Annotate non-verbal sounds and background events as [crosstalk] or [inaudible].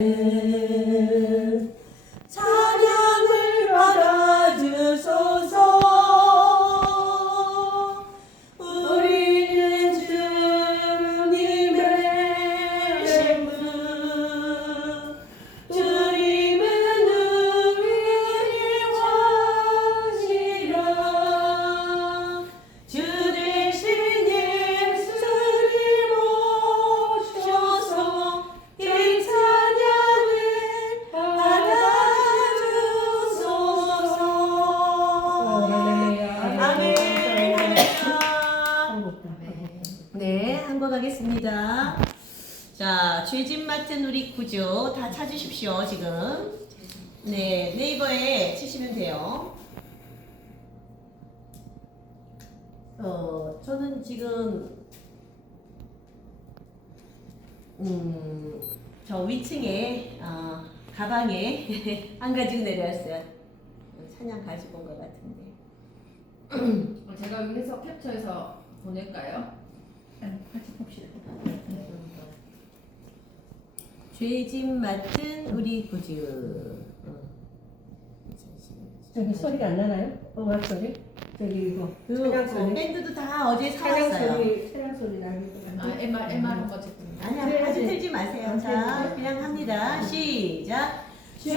찬 네, 한번 가겠습니다. 자, 죄짐 맡은 우리 구조 다 찾으십시오, 지금. 네, 네이버에 치시면 돼요. 어, 저는 지금, 음, 저 위층에, 어, 가방에 [laughs] 안 가지고 내려왔어요. 찬양 가지고 온 것 같은데. 어, 제가 여기서 캡처해서 보낼까요? 같이 봅시다. 죄짐 맡은 우리 구주. 저기 소리가 안 나나요? 음악 소리? 저기 이거 그 찬양 어, 소리. 밴드도 다 어제 사왔어요. 소리, 찬양 소리 나는 거 아, MR, MR 한 거지. 아니야, 네, 아직 네. 틀지 마세요. 아, 자, 네. 그냥 합니다. 시작. 죄